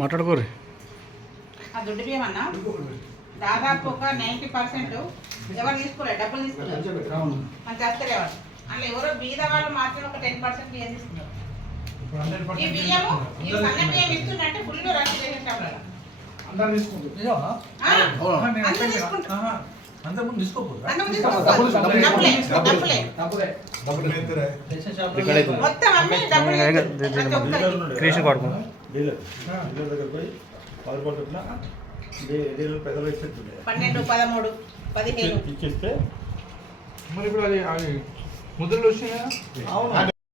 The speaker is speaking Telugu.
మాట్లాడుకోరు ఆ దుడ్డు బియ్యమన్నా దాదాపు ఒక 90% ఎవరు తీసుకోలేదు, డబ్బులు తీసుకున్నారు అని చేస్తారు ఎవరు అట్లా ఎవరో బీద వాళ్ళు మాత్రం ఒక 10% బియ్యం తీసుకున్నారు. ఈ బియ్యము ఈ సన్న బియ్యం ఇస్తుందంటే ఫుల్ రష్ రేషన్ షాపులలో అందరూ తీసుకుంటారు. క్రియేషన్ వాడుకో $12, $13, $15 ఇచ్చేస్తే మరి ఇప్పుడు అది ముద్రలు వచ్చినాయా?